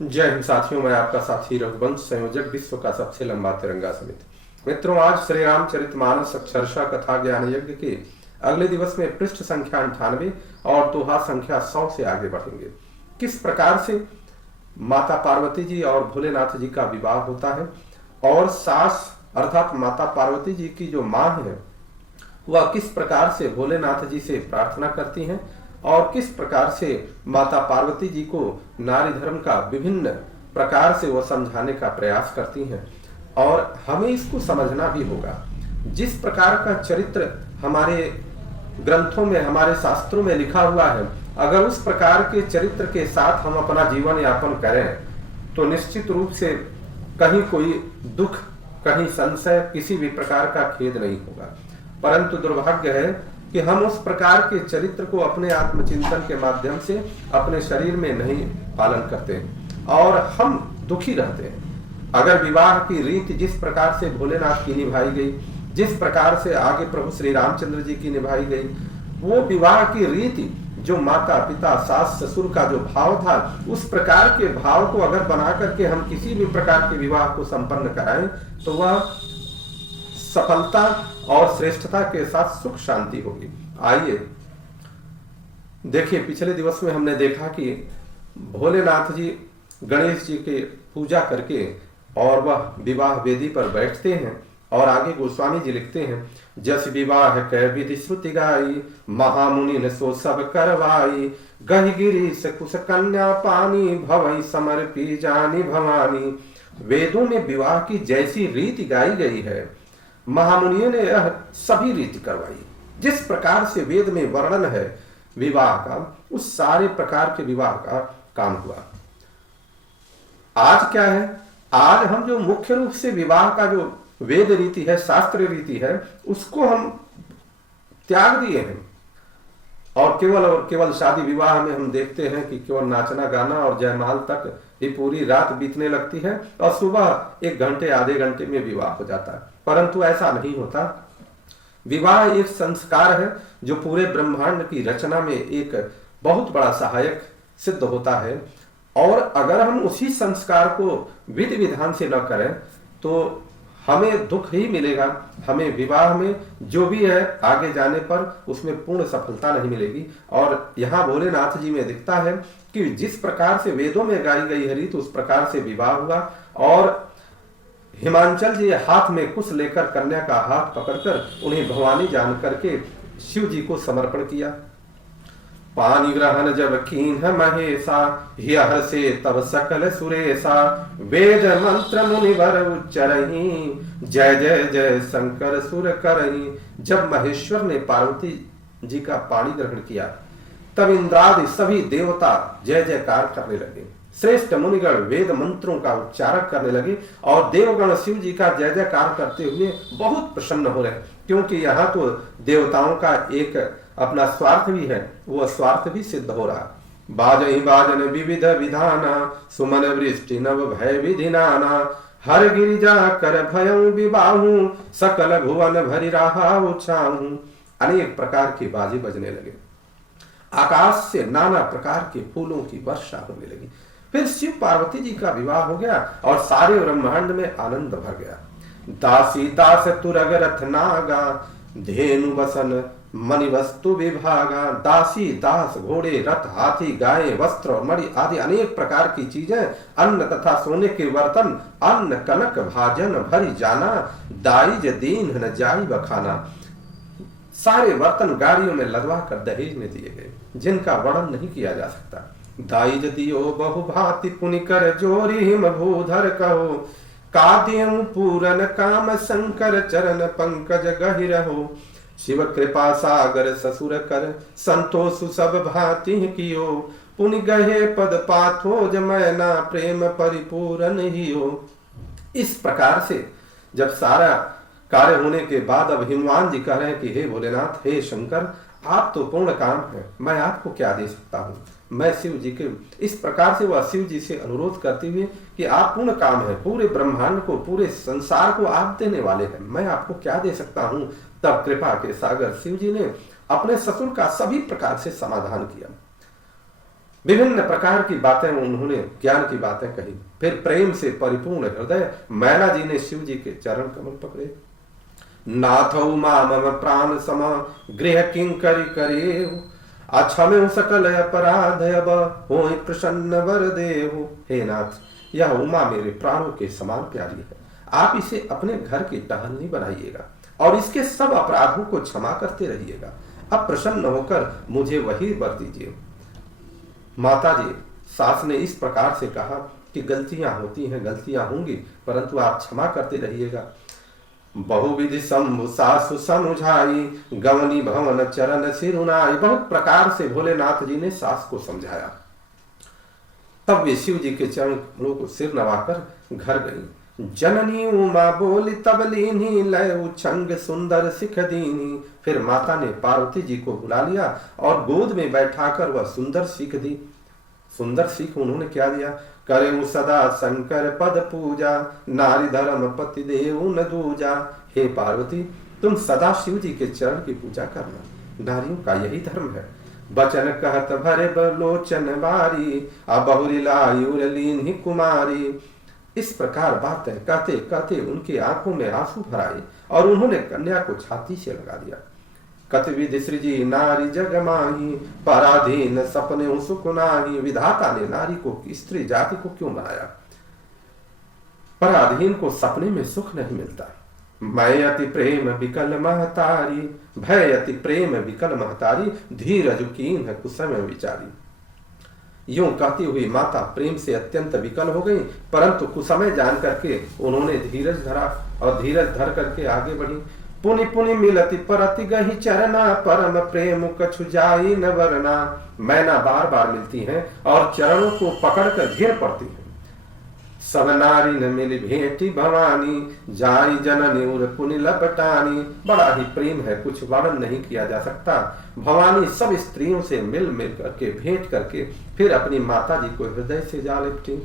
जय हिंद साथियों, मैं आपका साथी रघुवंश, संयोजक विश्व का सबसे लंबा तिरंगा समिति। मित्रों, आज श्री रामचरितमानस अक्षरशः कथा ज्ञान यज्ञ के अगले दिवस में पृष्ठ संख्या 98 और दोहा संख्या 100 से आगे बढ़ेंगे। किस प्रकार से माता पार्वती जी और भोलेनाथ जी का विवाह होता है और सास अर्थात माता पार्वती जी की जो मां है वह किस प्रकार से भोलेनाथ जी से प्रार्थना करती हैं और किस प्रकार से माता पार्वती जी को नारी धर्म का विभिन्न प्रकार से वह समझाने का प्रयास करती हैं। और हमें इसको समझना भी होगा। जिस प्रकार का चरित्र हमारे ग्रंथों में, हमारे शास्त्रों में लिखा हुआ है, अगर उस प्रकार के चरित्र के साथ हम अपना जीवन यापन करें तो निश्चित रूप से कहीं कोई दुख, कहीं संशय, किसी भी प्रकार का खेद नहीं होगा। परंतु दुर्भाग्य है कि हम उस प्रकार के चरित्र को अपने आत्मचिंतन के माध्यम से अपने शरीर में नहीं पालन करते और हम दुखी रहते हैं। अगर विवाह की रीति जिस प्रकार से भोलेनाथ की निभाई गई, जिस प्रकार से आगे प्रभु श्री रामचंद्र जी की निभाई गई, वो विवाह की रीति जो माता पिता सास ससुर का जो भाव था, उस प्रकार के भाव को अगर बना करके हम किसी भी प्रकार के विवाह को संपन्न कराएं तो वह सफलता और श्रेष्ठता के साथ सुख शांति होगी। आइए देखिए, पिछले दिवस में हमने देखा कि भोलेनाथ जी गणेश जी के पूजा करके और वह विवाह वेदी पर बैठते हैं और आगे गोस्वामी जी लिखते हैं, जस विवाह कै विधि श्रुति गाई, महामुनि ने सो सब करवाई, गहि गिरी से कुश कन्या पानी, भवई समर्पी जानी भवानी। वेदों में विवाह की जैसी रीति गाई गई है, महामुनियों ने यह सभी रीति करवाई। जिस प्रकार से वेद में वर्णन है विवाह का, उस सारे प्रकार के विवाह का काम हुआ। आज क्या है, आज हम जो मुख्य रूप से विवाह का जो वेद रीति है, शास्त्र रीति है, उसको हम त्याग दिए हैं और केवल शादी विवाह में हम देखते हैं कि केवल नाचना गाना और जयमाल तक ही पूरी रात बीतने लगती है और सुबह 1 घंटे आधे घंटे में विवाह हो जाता है। परंतु ऐसा नहीं होता। विवाह एक संस्कार है जो पूरे ब्रह्मांड की रचना में एक बहुत बड़ा सहायक सिद्ध होता है और अगर हम उसी संस्कार को विधि विधान से न करें तो हमें दुख ही मिलेगा। हमें विवाह में जो भी है आगे जाने पर उसमें पूर्ण सफलता नहीं मिलेगी। और यहाँ भोलेनाथ जी में दिखता है कि जिस प्रकार से वेदों में गाई गई है रीत, उस प्रकार से विवाह हुआ और हिमांचल जी हाथ में कुश लेकर कन्या का हाथ पकड़कर उन्हें भवानी जान करके शिव जी को समर्पण किया। पानी ग्रहण जब कीन महेशा, हियर से तब सकल सुरेशा, वेद मंत्र मुनिवर उच्चरहि, जय जय जय शंकर सुर करहि। जब महेश्वर ने पार्वती जी का पानी ग्रहण किया तब इंद्रादि सभी देवता जय जयकार करने लगे, श्रेष्ठ मुनिगण वेद मंत्रों का उच्चारण करने लगे और देवगण शिव जी का जय जयकार करते हुए बहुत प्रसन्न हो रहे, क्योंकि यहाँ तो देवताओं का एक अपना स्वार्थ भी है, वो स्वार्थ भी सिद्ध हो रहा। बाजहि बाजन विविध विधाना, सुमन वृष्टि नव भय विधि नाना, हर गिरिजा कर भयं विबाहु, सकल भुवन भरि रहा उछाहु। अनेक प्रकार के बाजे बजने लगे, आकाश से नाना प्रकार के फूलों की वर्षा होने लगी। फिर शिव पार्वती जी का विवाह हो गया और सारे ब्रह्मांड में आनंद भर गया। दासी दास तुरग रथ नागा, धेनु बसन मणि वस्तु विभागा। दासी दास घोड़े रथ हाथी गाय वस्त्र और मणि आदि अनेक प्रकार की चीजें, अन्न तथा सोने के बर्तन, अन्न कनक भाजन भरी जाना, दाइज दीन न जाई बखाना। सारे बर्तन गाड़ियों में लदवा कर दहेज में दिए गए, जिनका वर्णन नहीं किया जा सकता। दाइज दियो बहु भांति पुनि कर जोरी हिम भूधर कहो, काद्यम पूरन काम शंकर चरण पंकज गहिरहो। शिव कृपा सागर ससुर कर संतोष सब भांति कियो, पुनि गहे पद पाथो जमैना प्रेम परिपूरन हियो। इस प्रकार से जब सारा कार्य होने के बाद अब हिमवान जी कह रहे हैं कि हे भोलेनाथ, हे शंकर, आप तो पूर्ण काम है, मैं आपको क्या दे सकता हूँ। मैं शिव जी के इस प्रकार से वह शिव जी से अनुरोध करते हुए कि आप पूर्ण काम है, पूरे ब्रह्मांड को, पूरे संसार को आप देने वाले हैं, मैं आपको क्या दे सकता हूँ। तब कृपा के सागर शिव जी ने अपने ससुर का सभी प्रकार से समाधान किया। विभिन्न प्रकार की बातें उन्होंने ज्ञान की बातें कही। फिर प्रेम से परिपूर्ण हृदय मैना जी ने शिव जी के चरण कमल पकड़े। नाथौ माम प्राण सम गृह किंकरी करे, अक्षमे सकल अपराध अब होय प्रसन्न वर देव। हे नाथ, यह उमा मेरे प्राणों के समान प्यारी है, आप इसे अपने घर की टहलनी बनाइएगा और इसके सब अपराधों को क्षमा करते रहिएगा। अब प्रसन्न होकर मुझे वही वर दीजिए। माता जी, सास ने इस प्रकार से कहा कि गलतियां होती हैं, गलतियां होंगी, परंतु आप क्षमा करते रहिएगा। बहुविधि शंभु सासु समुझाई, गवनी भवन चरण सिरुनाई। बहुत प्रकार से भोलेनाथ जी ने सास को समझाया। तब वे शिव जी के चरणों को सिर नवाकर घर गई। जननी उमा बोली तब लीनी लय उछंग सुंदर सिख दीनी। फिर माता ने पार्वती जी को बुला लिया और गोद में बैठाकर वह सुंदर सीख दी। सुंदर सीख उन्होंने क्या दिया? करे सदा शंकर पद पूजा, नारी धर्म पति देव न दूजा। हे पार्वती, तुम सदा शिव जी के चरण की पूजा करना, नारियों का यही धर्म है। बचन कहत भरे बलोचन बारी, बहुरी लायुर लीन ही कुमारी। इस प्रकार बातें कहते कहते उनकी आंखों में आंसू भराए और उन्होंने कन्या को छाती से लगा दिया। कतविधि सृजी नारी जग माही, पराधीन सपने सुख नाही। विधाता ने नारी को, स्त्री जाति को क्यों बनाया? पराधीन को सपने में सुख नहीं मिलता। मैं अति प्रेम विकल महतारी, भय अति प्रेम विकल महतारी। धीरज कीन है कुसम विचारी। यूं कहती हुई माता प्रेम से अत्यंत विकल हो गई, परंतु कुसमय जान करके उन्होंने धीरज धरा और धीरज धर करके आगे बढ़ी। पुनि पुनि मिलति परति गही चरना, परम प्रेम कछु जाई न वरना। मैना बार बार मिलती हैं और चरणों को पकड़कर घेर पड़ती हैं। सब नारी न मिली भेंटी भवानी, जाई जननी उर पुनि लपटानी। बड़ा ही प्रेम है, कुछ वर्णन नहीं किया जा सकता। भवानी सब स्त्रियों से मिल मिल करके भेंट करके फिर अपनी माता जी को हृदय से जा लिपटी।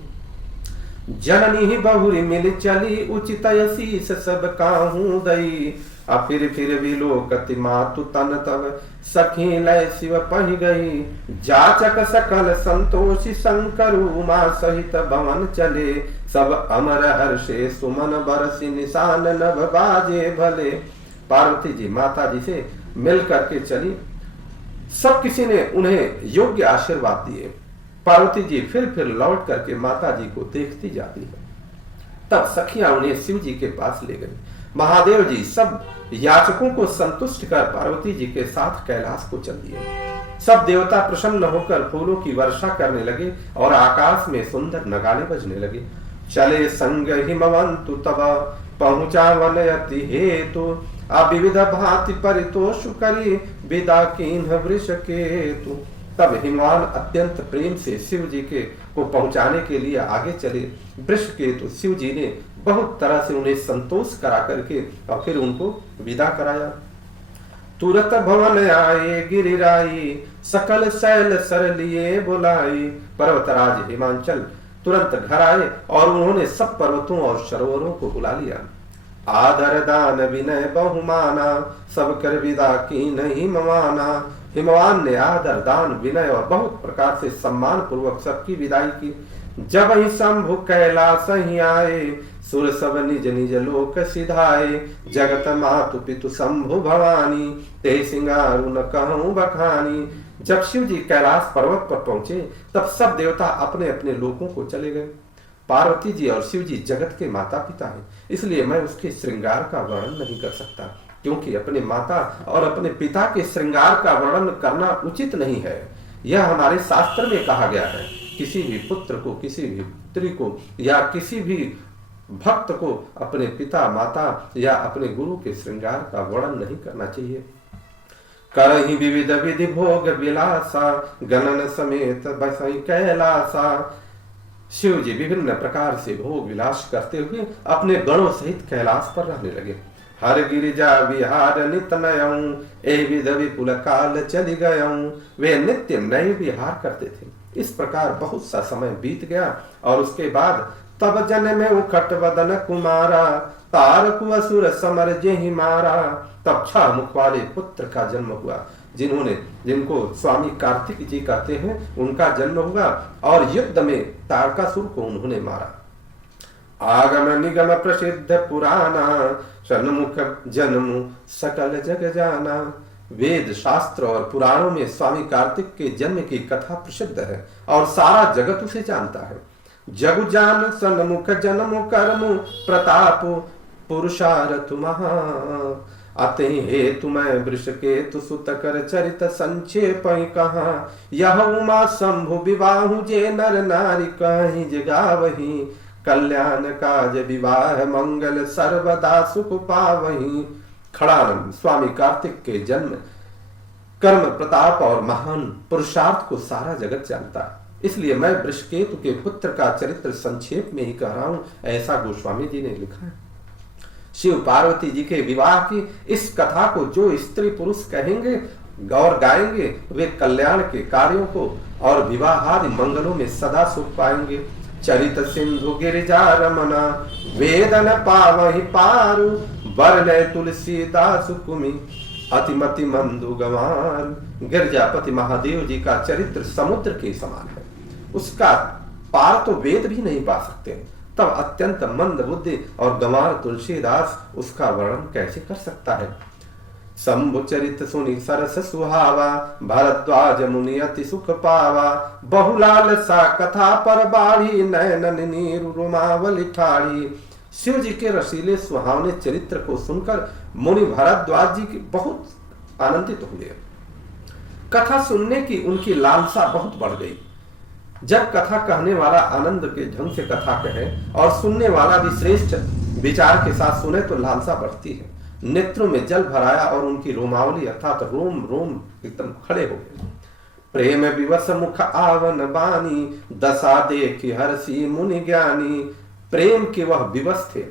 जननी ही बहुरी मिल चली, उचित शीस सब काहू दई। अब फिर भी लोकति मातु तन तब, सखी लय शिव पहि गई। जाचक सकल संतोषी शंकर, उमा सहित भवन चले। सब अमर हर्षे सुमन बरसी, निशान नभ बाजे भले। पार्वती जी माता जी से मिल करके चली। सब किसी ने उन्हें योग्य आशीर्वाद दिए। पार्वती जी फिर लौट करके माता जी को देखती जाती है। तब सखियां उन्हें शिव जी के पास ले गई। महादेव जी सब याचकों को संतुष्ट कर पार्वती जी के साथ कैलाश को चल दिए। सब देवता प्रसन्न होकर फूलों की वर्षा करने लगे और आकाश में सुंदर नगाड़े बजने लगे। चले संग हिमवंतु तब, पहुंचा वन अति हेतु। अविविध भांति परितोष करी, विदा कीन्ह वृष केतु। तब हिमवान अत्यंत प्रेम से शिव जी के को पहुंचाने के लिए आगे चले। वृष केतु शिव जी ने बहुत तरह से उन्हें संतोष करा करके और फिर उनको विदा कराया। तुरत भवन आए गिरिराई, सकल शैल सर लिए बुलाई। पर्वतराज हिमांचल तुरंत घर आए और उन्होंने सब पर्वतों और सरोवरों को बुला लिया। आदर दान विनय बहुमाना, सब कर विदा की नहीं मवाना। हिमवान ने आदर दान विनय और बहुत प्रकार से सम्मान पूर्वक सबकी विदाई की। जब ही शंभु कैलाश ही आए, सुर सब निज निज लोक सिधाए। जगत मातु पितु शंभु भवानी, ते सिंगारु न कहूं बखानी। जब शिव जी कैलाश पर्वत पर पहुंचे तब सब देवता अपने अपने लोकों को चले गए। पार्वती जी और शिव जी जगत के माता पिता हैं, इसलिए मैं उसके श्रृंगार का वर्णन नहीं कर सकता, क्योंकि अपने माता और अपने पिता के श्रृंगार का वर्णन करना उचित नहीं है। यह हमारे शास्त्र में कहा गया है, किसी भी पुत्र को, किसी भी पुत्री को या किसी भी भक्त को अपने पिता माता या अपने गुरु के श्रृंगार का वर्णन नहीं करना चाहिए। करहि विविध विधि भोग विलासा, गणन समेत बसई कैलासा। शिव जी विभिन्न प्रकार से भोग विलास करते हुए अपने गणों सहित कैलाश पर रहने लगे। हर गिरिजा विहार नित नयऊं, ए विध विपुल काल चली गयऊं। वे नित्य नए विहार करते थे। इस प्रकार बहुत सा समय बीत गया और उसके बाद तब जन में उखट वदन कुमारा, तारक असुर समर जेहि मारा। तब 6 मुख वाले पुत्र का जन्म हुआ। जिन्होंने, जिनको स्वामी कार्तिक जी कहते हैं, उनका जन्म हुआ और युद्ध में तारकासुर को उन्होंने मारा। आगम निगम प्रसिद्ध पुराना, सन्मुख जन्म सकल जग जाना। वेद शास्त्र और पुराणों में स्वामी कार्तिक के जन्म की कथा प्रसिद्ध है और सारा जगत उसे जानता है। जगु जान सन्मुख जन्म कर्म प्रताप पुरुषार्थ महा। अते हे तुम्हें वृष के तुसुत कर चरित संक्षेप कहा। यह उमा शंभु विवाहु जे नर नारी कहीं जगावही। कल्याण काज विवाह मंगल सर्वदा सुख पावही। खड़ानंद स्वामी कार्तिक के जन्म, कर्म, प्रताप और महान पुरुषार्थ को सारा जगत जानता है। इसलिए मैं वृषकेतु के पुत्र का चरित्र संक्षेप में ही कह रहा हूं, ऐसा गोस्वामी जी ने लिखा है। शिव पार्वती जी के विवाह की इस कथा को जो स्त्री पुरुष कहेंगे और गाएंगे, वे कल्याण के कार्यों को और विवाहादि मंगलों में सदा सुख पाएंगे। चरित सिंधु गिरिजा रमना, वेदन पावहि पारु। वरनय तुलसीदास कुमि, अतिमति मंदु गंवार। गिरजापति महादेव जी का चरित्र समुद्र के समान है, उसका पार तो वेद भी नहीं पा सकते। तब अत्यंत मंद बुद्धि और गंवार तुलसीदास उसका वर्णन कैसे कर सकता है। शंभु चरित सुनि सरस सुहावा, भरद्वाज मुनि अति सुख पावा। बहुलाल सा कथा पर बाढ़ी, नयन नीरु रुमावली ठाड़ी। शिव जी के रसीले सुहावने चरित्र को सुनकर मुनि भरद्वाज जी की बहुत आनंदित हुए। कथा सुनने की उनकी लालसा बहुत बढ़ गई। जब कथा कहने वाला आनंद के ढंग से कथा कहे और सुनने वाला भी श्रेष्ठ विचार के साथ सुने तो लालसा बढ़ती है। नेत्रों में जल भराया और उनकी रोमावली अर्थात रोम रोम एकदम खड़े हो गए। प्रेम विवश मुख आवन बानी, दशा देखी हर्षी मुनि ज्ञानी। प्रेम के वह विवश थे,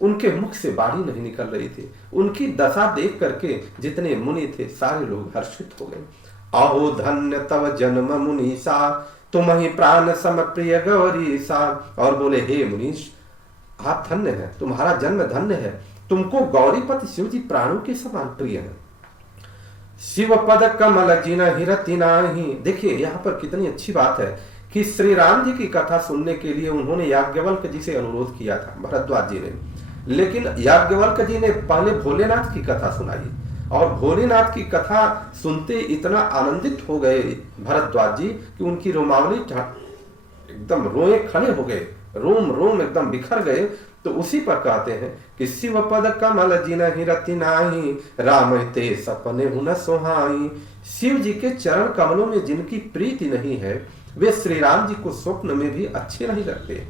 उनके मुख से बाणी नहीं निकल रही थी। उनकी दशा देख करके जितने मुनि थे सारे लोग हर्षित हो गए। अहो धन्य तव जन्म मुनीसा, तुम ही प्राण सम प्रिय गौरीसा। और बोले हे मुनीश, आप धन्य हैं, तुम्हारा जन्म धन्य है, तुमको गौरीपति शिव जी प्राणों के समान प्रिय है। शिव पद कमल जिन हिरति नाही। देखिए यहाँ पर कितनी अच्छी बात है कि श्री राम जी की कथा सुनने के लिए उन्होंने याज्ञवल्क्य जी से अनुरोध किया था, भरद्वाज जी ने। लेकिन याज्ञवल्क्य जी ने पहले भोलेनाथ की कथा सुनाई और भोलेनाथ की कथा सुनते इतना आनंदित हो गए भरद्वाज जी कि उनकी रोमावली एकदम रोए खड़े हो गए, रोम रोम एकदम बिखर गए। तो उसी पर कहते हैं कि शिव पद कमल जिन हिरति नाही, राम ते सपने हुन सोहाई। शिव जी के चरण कमलों में जिनकी प्रीति नहीं है वे श्री राम जी को स्वप्न में भी अच्छे नहीं लगते।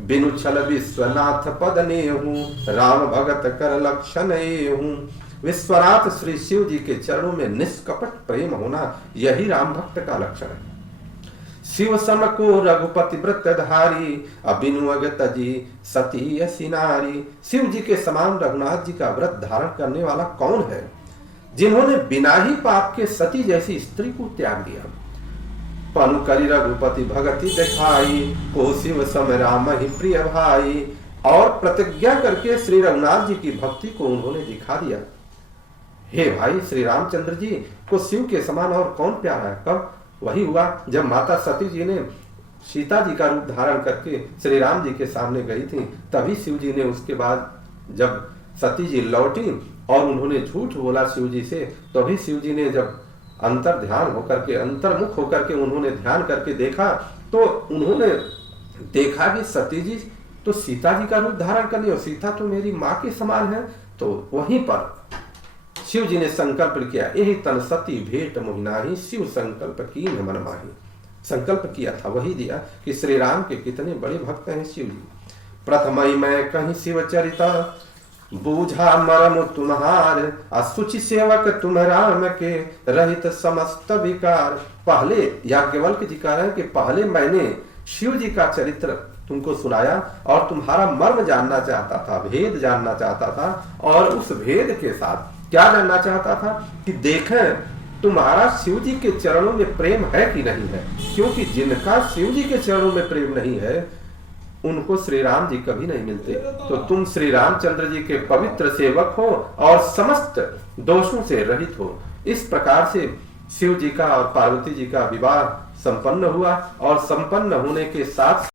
बिनु छल विश्वनाथ पद नेहू, राम भगत कर लक्षण एहू। विश्वनाथ श्री शिव जी के चरणों में निष्कपट प्रेम होना यही राम भक्त का लक्षण है। शिव सम को रघुपति व्रत धारी, अबिनु अगत जी सती सिनारी। शिव जी के समान रघुनाथ जी का व्रत धारण करने वाला कौन है, जिन्होंने बिना ही पाप के सती जैसी स्त्री को त्याग दिया। पनु करी रघुपति भगति दिखाई, को शिव सम राम ही प्रिय भाई। और प्रतिज्ञा करके श्री रघुनाथ जी की भक्ति को उन्होंने दिखा दिया। हे भाई, श्री रामचंद्र जी को शिव के समान और कौन प्यारा है। कब वही हुआ जब माता सती जी ने सीता जी का रूप धारण करके श्री राम जी के सामने गई थी, तभी शिव जी ने उसके बाद जब सती जी लौटी और उन्होंने झूठ बोला शिव जी से, तभी शिव जी ने जब अंतर ध्यान होकर के अंतर्मुख होकर के उन्होंने ध्यान करके देखा तो उन्होंने देखा कि सती जी तो सीता जी का रूप धारण करनी और सीता तो मेरी माँ के समान है। तो वहीं पर शिव जी ने संकल्प किया, यही तन सती भेंट मोहिनाही, शिव संकल्प कीन मन माही। संकल्प किया था वही दिया कि श्री राम के कितने बड़े भक्त हैं शिव जी। प्रथमई मैं कहीं शिव चरिता, बूझा मरम तुम्हार। असुचि सेवक तुम राम के, रहित समस्त विकार। पहले याज्ञवल्क्य जी कह रहे हैं कि पहले मैंने शिव जी का चरित्र तुमको सुनाया और तुम्हारा मर्म जानना चाहता था, भेद जानना चाहता था। और उस भेद के साथ क्या जानना चाहता था कि देखें तुम्हारा शिव जी के चरणों में प्रेम है कि नहीं है। क्योंकि जिनका शिव जी के चरणों में प्रेम नहीं है उनको श्री राम जी कभी नहीं मिलते। तो तुम श्री रामचंद्र जी के पवित्र सेवक हो और समस्त दोषों से रहित हो। इस प्रकार से शिव जी का और पार्वती जी का विवाह संपन्न हुआ और संपन्न होने के साथ